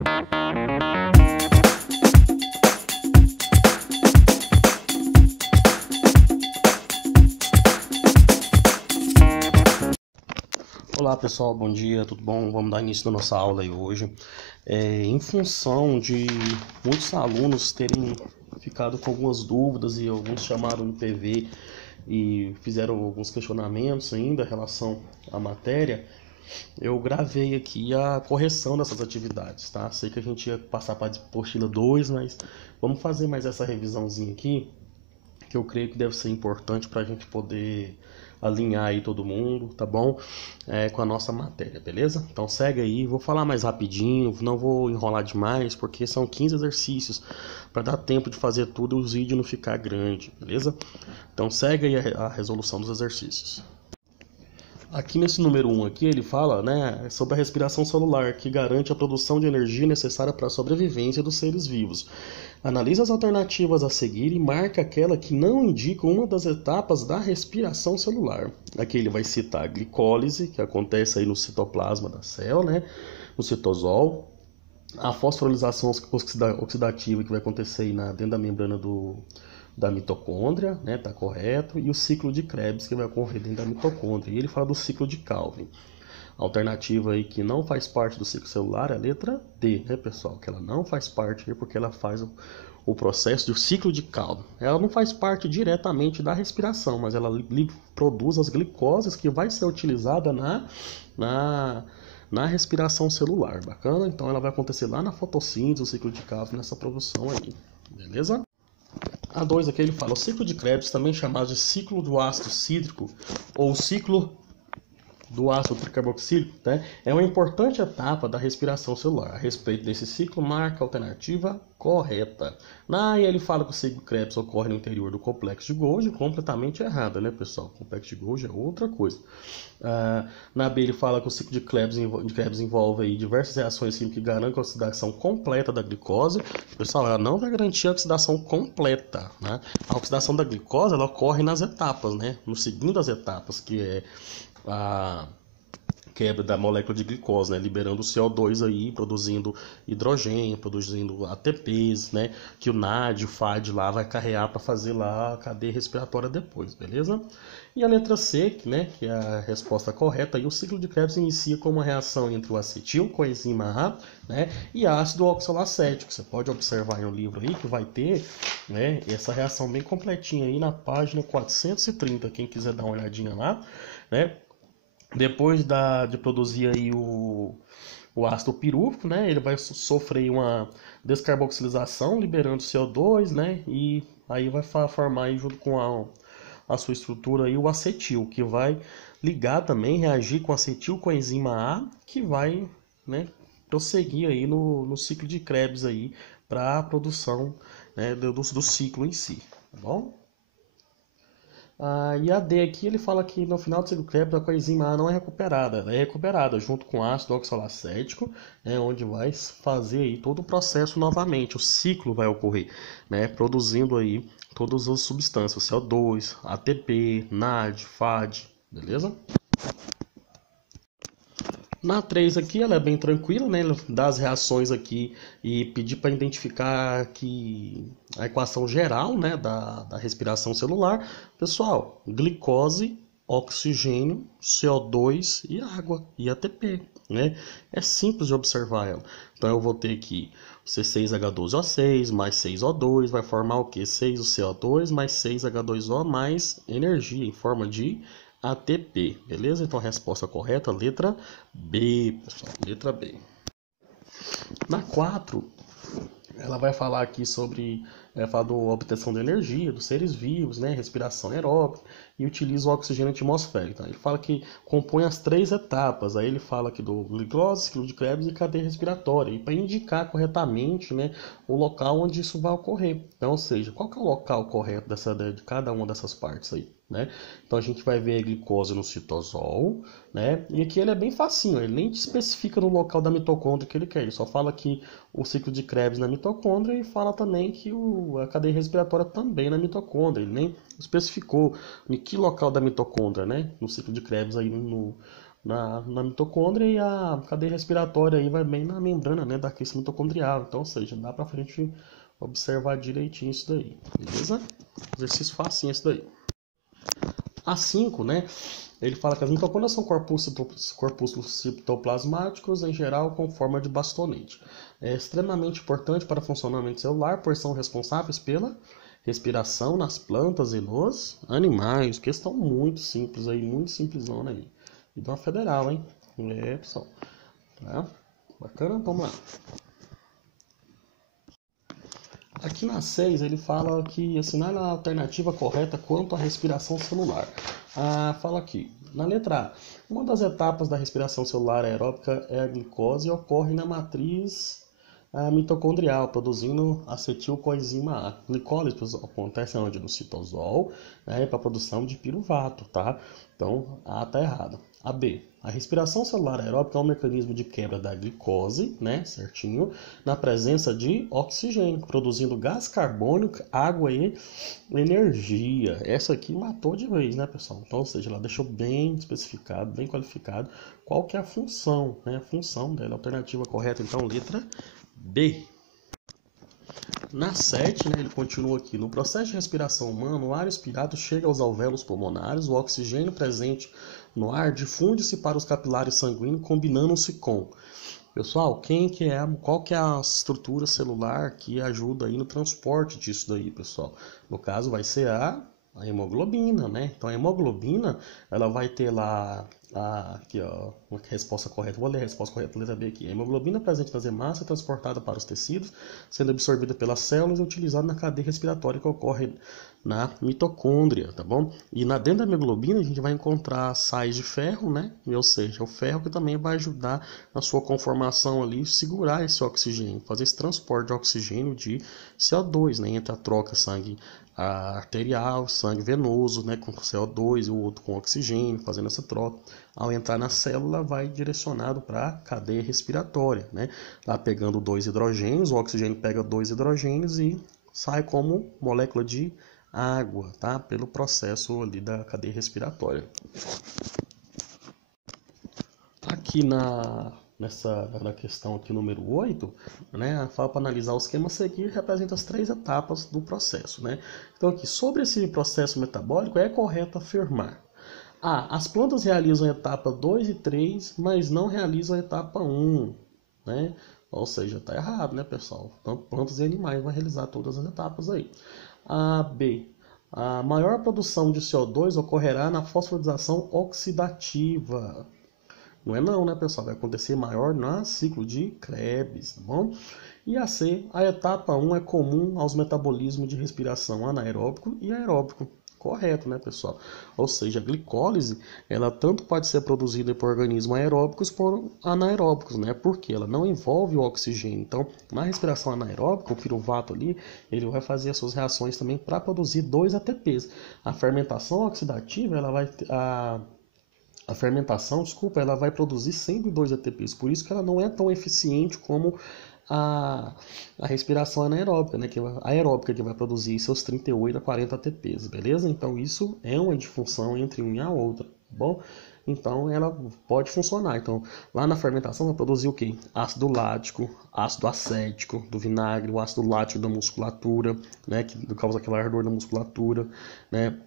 Olá pessoal, bom dia, tudo bom? Vamos dar início na nossa aula aí hoje. Em função de muitos alunos terem ficado com algumas dúvidas e alguns chamaram no PV e fizeram alguns questionamentos ainda em relação à matéria, eu gravei aqui a correção dessas atividades, tá? Sei que a gente ia passar para a apostila 2, mas vamos fazer mais essa revisãozinha aqui, que eu creio que deve ser importante para a gente poder alinhar aí todo mundo, tá bom? Com a nossa matéria, beleza? Então segue aí, vou falar mais rapidinho, não vou enrolar demais, porque são 15 exercícios para dar tempo de fazer tudo e o vídeo não ficar grande, beleza? Então segue aí a resolução dos exercícios. Aqui nesse número 1 aqui, ele fala, né, sobre a respiração celular, que garante a produção de energia necessária para a sobrevivência dos seres vivos. Analise as alternativas a seguir e marque aquela que não indica uma das etapas da respiração celular. Aqui ele vai citar a glicólise, que acontece aí no citoplasma da célula, né, no citosol. A fosforilização oxidativa, que vai acontecer aí dentro da membrana da mitocôndria, né, tá correto, e o ciclo de Krebs que vai ocorrer dentro da mitocôndria. E ele fala do ciclo de Calvin. A alternativa aí que não faz parte do ciclo celular é a letra D, né, pessoal? Que ela não faz parte porque ela faz o processo do ciclo de Calvin. Ela não faz parte diretamente da respiração, mas ela produz as glicoses que vai ser utilizada na respiração celular, bacana? Então ela vai acontecer lá na fotossíntese, o ciclo de Calvin, nessa produção aí, beleza? A 2 aqui ele fala, o ciclo de Krebs, também chamado de ciclo do ácido cítrico ou ciclo do ácido tricarboxílico, né, é uma importante etapa da respiração celular. A respeito desse ciclo, marca a alternativa correta. Na A ele fala que o ciclo Krebs ocorre no interior do complexo de Golgi, completamente errada, né, pessoal? O complexo de Golgi é outra coisa. Na B ele fala que o ciclo de Krebs envolve aí diversas reações químicas que garantem a oxidação completa da glicose. Pessoal, ela não vai garantir a oxidação completa, né? A oxidação da glicose ela ocorre nas etapas, né? No segundo das etapas, que é a quebra da molécula de glicose, né, liberando o CO2 aí, produzindo hidrogênio, produzindo ATPs, né, que o NAD, o FAD lá vai carregar para fazer lá a cadeia respiratória depois, beleza? E a letra C, né, que é a resposta correta, aí o ciclo de Krebs inicia com uma reação entre o acetil, coenzima A, né, e ácido oxalacético. Você pode observar no livro aí que vai ter, né, essa reação bem completinha aí na página 430, quem quiser dar uma olhadinha lá, né? Depois de produzir aí o ácido pirúvico, né, ele vai sofrer uma descarboxilização, liberando CO2, né, e aí vai formar aí, junto com a sua estrutura aí, o acetil, que vai ligar também, reagir com acetil coenzima A, que vai, né, prosseguir aí no ciclo de Krebs aí para a produção, né, do ciclo em si, tá bom? E a D aqui ele fala que no final do ciclo Krebs a coenzima A não é recuperada, ela é recuperada junto com ácido oxalacético, né, onde vai fazer aí todo o processo novamente, o ciclo vai ocorrer, né, produzindo aí todas as substâncias, CO2, ATP, NAD, FAD, beleza? Na 3 aqui ela é bem tranquila, né? Ela dá as reações aqui e pedir para identificar que a equação geral, né, da respiração celular. Pessoal, glicose, oxigênio, CO2 e água e ATP, né? É simples de observar ela. Então eu vou ter aqui C6H12O6 mais 6O2 vai formar o que? 6 o CO2 mais 6H2O mais energia em forma de ATP, beleza? Então a resposta correta, letra B, pessoal, letra B. Na 4, ela vai falar aqui sobre falar da obtenção de energia dos seres vivos, né, respiração aeróbica, e utiliza o oxigênio atmosférico. Então, ele fala que compõe as 3 etapas. Aí ele fala aqui do glicose, ciclo de Krebs e cadeia respiratória, e para indicar corretamente, né, o local onde isso vai ocorrer. Então, ou seja, qual que é o local correto de cada uma dessas partes aí, né? Então a gente vai ver a glicose no citosol, né? E aqui ele é bem facinho, ele nem especifica no local da mitocôndria que ele quer, ele só fala que o ciclo de Krebs na mitocôndria e fala também que a cadeia respiratória também na mitocôndria. Ele nem especificou em que local da mitocôndria, né? No ciclo de Krebs aí na mitocôndria e a cadeia respiratória aí vai bem na membrana, né, da questão mitocondrial. Então, ou seja, dá pra gente observar direitinho isso daí, beleza? Exercício facinho esse daí. A 5, né, ele fala que as mitocôndrias são corpúsculos citoplasmáticos, em geral, com forma de bastonete. É extremamente importante para o funcionamento celular, pois são responsáveis pela respiração nas plantas e nos animais. Questão muito simples aí, muito simplesona aí. E de uma federal, hein? É, pessoal. Tá? Bacana? Vamos lá. Aqui na 6 ele fala que assinar a alternativa correta quanto à respiração celular. Fala aqui, na letra A, uma das etapas da respiração celular aeróbica é a glicose e ocorre na matriz mitocondrial, produzindo acetilcoenzima A. Glicólise acontece onde? No citosol, né, para a produção de piruvato, tá? Então, A está errada. A B, a respiração celular aeróbica é um mecanismo de quebra da glicose, né, certinho, na presença de oxigênio, produzindo gás carbônico, água e energia. Essa aqui matou de vez, né, pessoal? Então, ou seja, ela deixou bem especificado, bem qualificado qual que é a função, né, a função dela. A alternativa correta, então, letra B. Na 7, né, ele continua aqui. No processo de respiração humana, o ar expirado chega aos alvéolos pulmonares, o oxigênio presente no ar difunde-se para os capilares sanguíneos, combinando-se com... Pessoal, qual que é a estrutura celular que ajuda aí no transporte disso daí, pessoal? No caso, vai ser a hemoglobina, né? Então, a hemoglobina, ela vai ter lá... aqui, ó, uma resposta correta. Vou ler a resposta correta, letra B aqui. A hemoglobina presente nas hemácias é transportada para os tecidos, sendo absorvida pelas células e utilizada na cadeia respiratória que ocorre na mitocôndria, tá bom? E dentro da hemoglobina a gente vai encontrar sais de ferro, né? Ou seja, o ferro que também vai ajudar na sua conformação ali, segurar esse oxigênio, fazer esse transporte de oxigênio de CO2, né? Entre a troca sangue arterial, sangue venoso, né, com CO2 e o outro com oxigênio, fazendo essa troca. Ao entrar na célula, vai direcionado para a cadeia respiratória, né? Lá pegando 2 hidrogênios, o oxigênio pega 2 hidrogênios e sai como molécula de água, tá? Pelo processo ali da cadeia respiratória. Aqui na questão aqui número 8, né, fala para analisar o esquema a seguir, representa as 3 etapas do processo, né? Então aqui, sobre esse processo metabólico, é correto afirmar: A. As plantas realizam a etapa 2 e 3, mas não realizam a etapa 1, né? Ou seja, está errado, né, pessoal? Então, plantas e animais vão realizar todas as etapas aí. A. B. A maior produção de CO2 ocorrerá na fosforilação oxidativa. Não é não, né, pessoal? Vai acontecer maior no ciclo de Krebs, tá bom? E a C, a etapa 1 é comum aos metabolismos de respiração anaeróbico e aeróbico. Correto, né, pessoal? Ou seja, a glicólise, ela tanto pode ser produzida por organismos aeróbicos por anaeróbicos, né? Porque ela não envolve o oxigênio. Então, na respiração anaeróbica, o piruvato ali, ele vai fazer as suas reações também para produzir 2 ATPs. A fermentação oxidativa, ela vai... A fermentação, desculpa, ela vai produzir sempre 2 ATPs, por isso que ela não é tão eficiente como a respiração anaeróbica, né, aeróbica, que vai produzir seus 38 a 40 ATPs, beleza? Então isso é uma disfunção entre uma e a outra, tá bom? Então ela pode funcionar. Então lá na fermentação vai produzir o que? Ácido lático, ácido acético do vinagre, o ácido lático da musculatura, né, que causa aquele ardor da musculatura, né?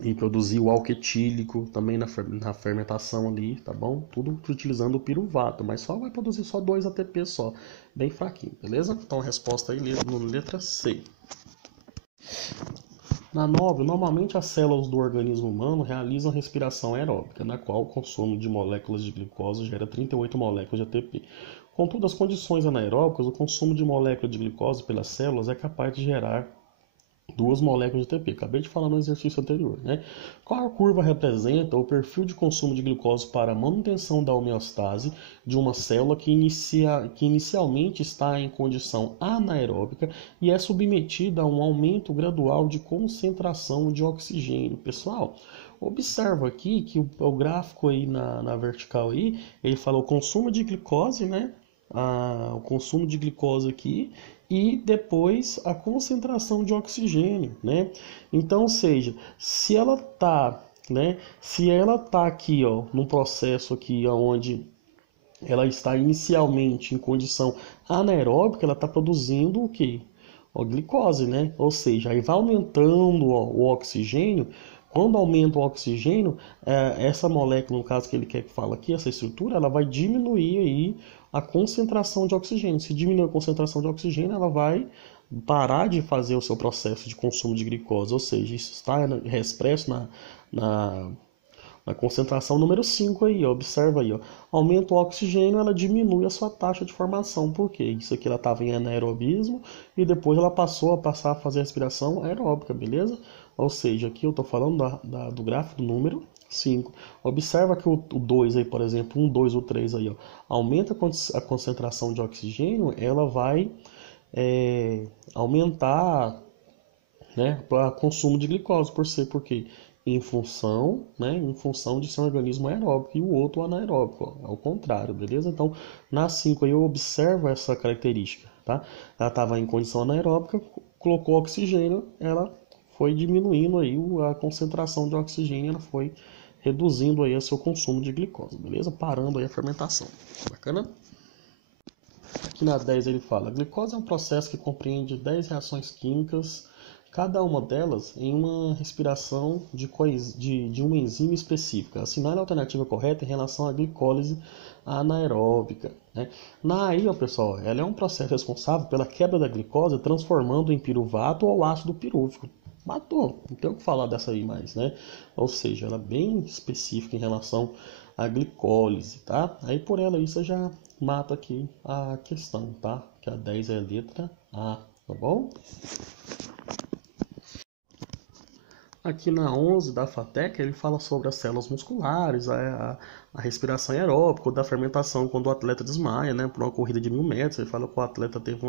E produzir o álcool etílico também na fermentação ali, tá bom? Tudo utilizando o piruvato, mas só vai produzir só 2 ATP só, bem fraquinho, beleza? Então a resposta aí letra C. Na 9, normalmente as células do organismo humano realizam respiração aeróbica, na qual o consumo de moléculas de glicose gera 38 moléculas de ATP. Contudo, as condições anaeróbicas, o consumo de moléculas de glicose pelas células é capaz de gerar 2 moléculas de ATP. Acabei de falar no exercício anterior, né? Qual a curva representa o perfil de consumo de glicose para a manutenção da homeostase de uma célula que inicialmente está em condição anaeróbica e é submetida a um aumento gradual de concentração de oxigênio? Pessoal, observa aqui que o gráfico aí na vertical aí, ele fala o consumo de glicose, né? O consumo de glicose aqui e depois a concentração de oxigênio, né? Então, ou seja, se ela está né? Se ela tá aqui, ó, num processo aqui onde ela está inicialmente em condição anaeróbica, ela está produzindo o quê? Ó, glicose, né? Ou seja, aí vai aumentando, ó, o oxigênio. Quando aumenta o oxigênio, essa molécula, no caso que ele quer que fale aqui, essa estrutura, ela vai diminuir aí a concentração de oxigênio. Se diminuir a concentração de oxigênio, ela vai parar de fazer o seu processo de consumo de glicose. Ou seja, isso está expresso na na concentração número 5 aí, ó, observa aí, ó. Aumenta o oxigênio, ela diminui a sua taxa de formação. Por quê? Isso aqui ela estava em anaerobismo e depois ela passou a fazer a respiração aeróbica, beleza? Ou seja, aqui eu estou falando do gráfico do número 5. Observa que o 2 aí, por exemplo, 1, 2 ou 3 aí, ó, aumenta a concentração de oxigênio, ela vai aumentar, né, para consumo de glicose, porque em função, né, em função de ser um organismo aeróbico e o outro anaeróbico, ó, ao contrário, beleza? Então, na 5 aí eu observo essa característica, tá? Ela estava em condição anaeróbica, colocou oxigênio, ela foi diminuindo aí a concentração de oxigênio, ela foi reduzindo aí o seu consumo de glicose, beleza? Parando aí a fermentação. Bacana? Aqui na 10 ele fala: a glicose é um processo que compreende 10 reações químicas, cada uma delas em uma respiração de uma enzima específica. Assinale a alternativa correta em relação à glicólise anaeróbica, né? Aí, ó, pessoal, ela é um processo responsável pela quebra da glicose, transformando em piruvato ou ácido pirúvico. Matou, não tem o que falar dessa aí mais, né? Ou seja, ela é bem específica em relação à glicólise, tá? Aí por ela aí você já mata aqui a questão, tá? Que a 10 é a letra A, tá bom? Aqui na 11 da FATEC ele fala sobre as células musculares, a respiração aeróbica, da fermentação quando o atleta desmaia, né? Por uma corrida de 1000 metros, ele fala que o atleta teve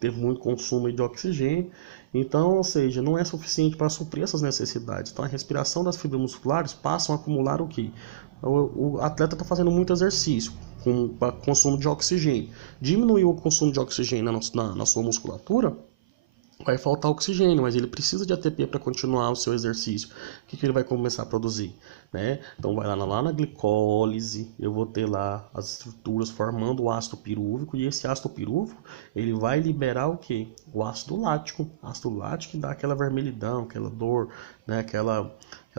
teve muito consumo de oxigênio, então, ou seja, não é suficiente para suprir essas necessidades. Então, a respiração das fibras musculares passam a acumular o quê? O atleta está fazendo muito exercício com consumo de oxigênio. Diminuiu o consumo de oxigênio na sua musculatura, vai faltar oxigênio, mas ele precisa de ATP para continuar o seu exercício. O que ele vai começar a produzir? Né? Então vai lá na glicólise, eu vou ter lá as estruturas formando o ácido pirúvico, e esse ácido pirúvico ele vai liberar o que? O ácido lático. Ácido lático que dá aquela vermelhidão, aquela dor, né? aquela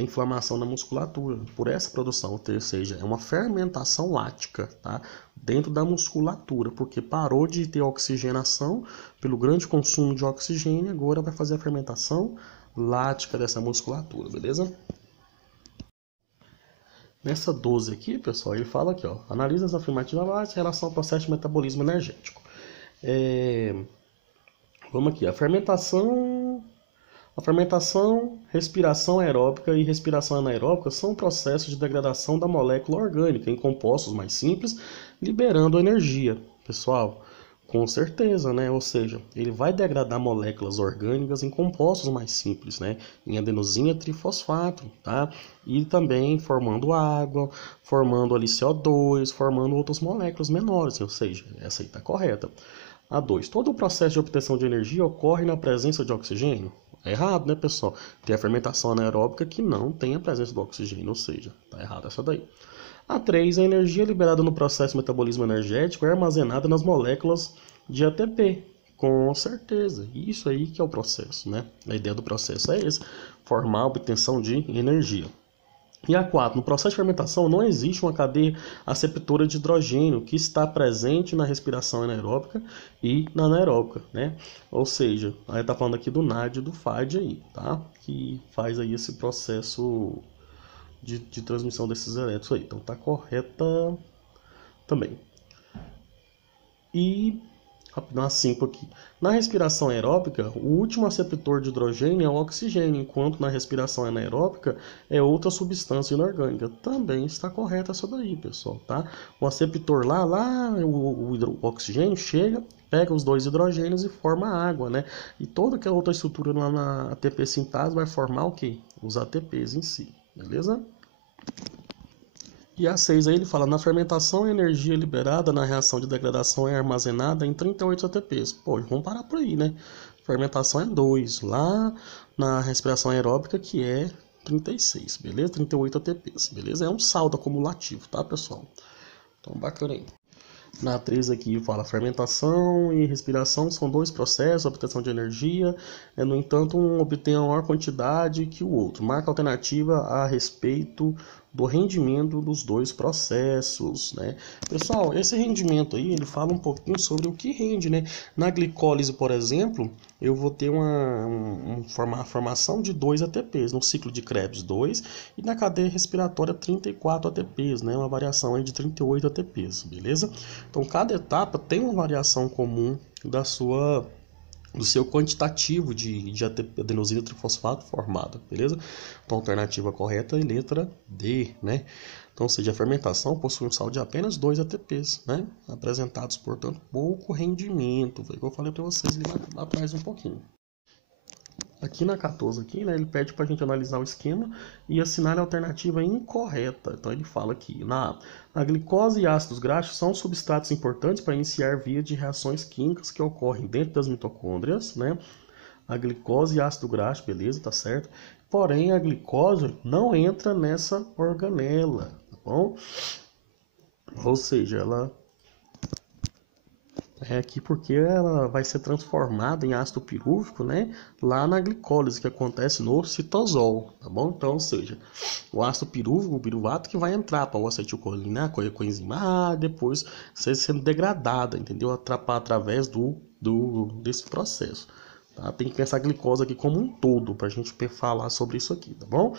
inflamação na musculatura, por essa produção, ou seja, é uma fermentação lática, tá? Dentro da musculatura, porque parou de ter oxigenação pelo grande consumo de oxigênio, agora vai fazer a fermentação lática dessa musculatura, beleza? Nessa 12 aqui, pessoal, ele fala aqui, ó, analisa as afirmativas básicas em relação ao processo de metabolismo energético. Vamos aqui, a fermentação, respiração aeróbica e respiração anaeróbica são processos de degradação da molécula orgânica em compostos mais simples, liberando energia. Pessoal, com certeza, né? Ou seja, ele vai degradar moléculas orgânicas em compostos mais simples, né? Em adenosina trifosfato, tá? E também formando água, formando ali CO2, formando outras moléculas menores, ou seja, essa aí está correta. A 2. Todo o processo de obtenção de energia ocorre na presença de oxigênio? É errado, né, pessoal? Tem a fermentação anaeróbica que não tem a presença do oxigênio, ou seja, tá errado essa daí. A 3. A energia liberada no processo de metabolismo energético é armazenada nas moléculas de ATP. Com certeza. Isso aí que é o processo, né? A ideia do processo é esse, formar a obtenção de energia. E a 4. No processo de fermentação não existe uma cadeia aceptora de hidrogênio que está presente na respiração anaeróbica e na anaeróbica, né? Ou seja, aí está falando aqui do NAD e do FAD aí, tá? Que faz aí esse processo de transmissão desses elétrons aí. Então tá correta também. E na 5 aqui. Na respiração aeróbica, o último aceptor de hidrogênio é o oxigênio, enquanto na respiração anaeróbica é outra substância inorgânica. Também está correta essa daí, pessoal, tá? O aceptor o oxigênio chega, pega os dois hidrogênios e forma água, né? E toda aquela outra estrutura lá na ATP sintase vai formar o quê? Os ATPs em si, beleza? E a 6 aí ele fala, na fermentação a energia liberada na reação de degradação é armazenada em 38 ATPs. Pô, vamos parar por aí, né? Fermentação é 2, lá na respiração aeróbica que é 36, beleza? 38 ATPs, beleza? É um saldo acumulativo, tá, pessoal? Então, bacana aí. Na 3 aqui fala fermentação e respiração são dois processos, obtenção de energia, no entanto, um obtém a maior quantidade que o outro. Marca alternativa a respeito do rendimento dos dois processos, né? Pessoal, esse rendimento aí, ele fala um pouquinho sobre o que rende, né? Na glicólise, por exemplo, eu vou ter uma formação de 2 ATPs, no ciclo de Krebs 2 e na cadeia respiratória 34 ATPs, né? Uma variação aí de 38 ATPs, beleza? Então, cada etapa tem uma variação comum do seu quantitativo de adenosina trifosfato formado, beleza? Então, alternativa correta é letra D, né? Então, ou seja, a fermentação possui um saldo de apenas 2 ATPs, né? Apresentados, portanto, pouco rendimento. Foi o que eu falei para vocês ali lá atrás um pouquinho. Aqui na 14, aqui, né, ele pede para a gente analisar o esquema e assinar a alternativa incorreta. Então ele fala aqui, a glicose e ácidos graxos são substratos importantes para iniciar via de reações químicas que ocorrem dentro das mitocôndrias, né? A glicose e ácido graxo, beleza, tá certo? Porém, a glicose não entra nessa organela, tá bom? Ou seja, ela é aqui porque ela vai ser transformada em ácido pirúvico, né? Lá na glicólise, que acontece no citosol, tá bom? Então, ou seja, o ácido pirúvico, o piruvato, que vai entrar para o acetilcolina, com a coenzima A, depois sendo degradada, entendeu? Através desse processo. Tá? Tem que pensar a glicose aqui como um todo, para a gente falar sobre isso aqui, tá bom?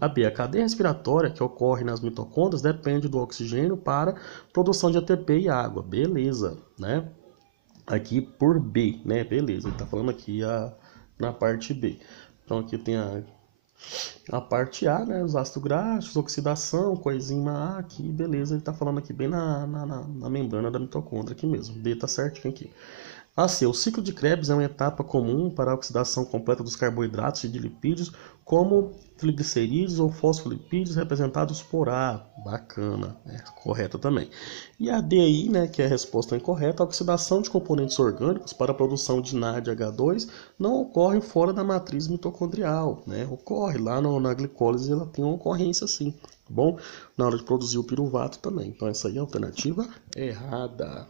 A B, a cadeia respiratória que ocorre nas mitocôndrias depende do oxigênio para produção de ATP e água, beleza, né? Aqui por B, né? Beleza, ele tá falando aqui na parte B. Então aqui tem a parte A, né? Os ácidos graxos, oxidação, coenzima A aqui, beleza. Ele tá falando aqui bem na membrana da mitocôndria aqui mesmo. B tá certinho aqui. A C, o ciclo de Krebs é uma etapa comum para a oxidação completa dos carboidratos e de lipídios, como triglicerídeos ou fosfolipídios representados por A. Bacana, correta também. E a D aí, né, que é a resposta incorreta, a oxidação de componentes orgânicos para a produção de NADH2 não ocorre fora da matriz mitocondrial, né? Ocorre lá na glicólise, ela tem uma ocorrência sim, tá bom? Na hora de produzir o piruvato também. Então essa aí é a alternativa errada.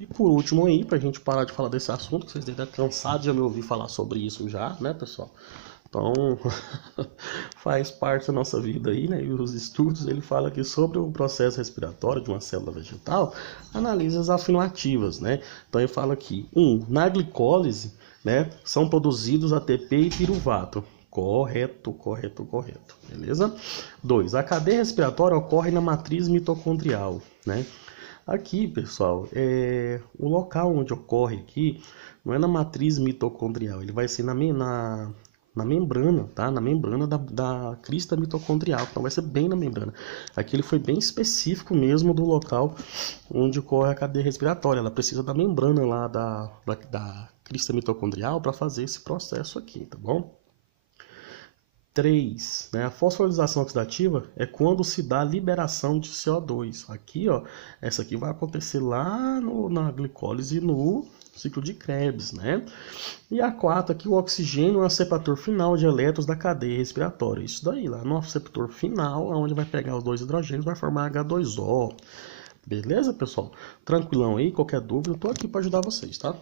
E por último aí, pra gente parar de falar desse assunto, que vocês devem estar cansados de me ouvir falar sobre isso já, né, pessoal? Então, faz parte da nossa vida aí, né? E os estudos, ele fala aqui sobre o processo respiratório de uma célula vegetal, analisa as afinoativas, né? Então, ele fala aqui, na glicólise, né, são produzidos ATP e piruvato. Correto, beleza? 2, a cadeia respiratória ocorre na matriz mitocondrial, né? Aqui, pessoal, o local onde ocorre aqui não é na matriz mitocondrial, ele vai ser na membrana, tá? Na membrana da crista mitocondrial, então vai ser bem na membrana. Aqui ele foi bem específico mesmo do local onde ocorre a cadeia respiratória, ela precisa da membrana lá da crista mitocondrial para fazer esse processo aqui, tá bom? 3, né? A fosforilação oxidativa é quando se dá a liberação de CO2. Aqui, ó, essa aqui vai acontecer lá na glicólise no ciclo de Krebs, né? E a 4 aqui, o oxigênio é o receptor final de elétrons da cadeia respiratória. Isso daí, lá no receptor final, onde vai pegar os dois hidrogênios, vai formar H2O. Beleza, pessoal? Tranquilão aí, qualquer dúvida, eu tô aqui para ajudar vocês, tá?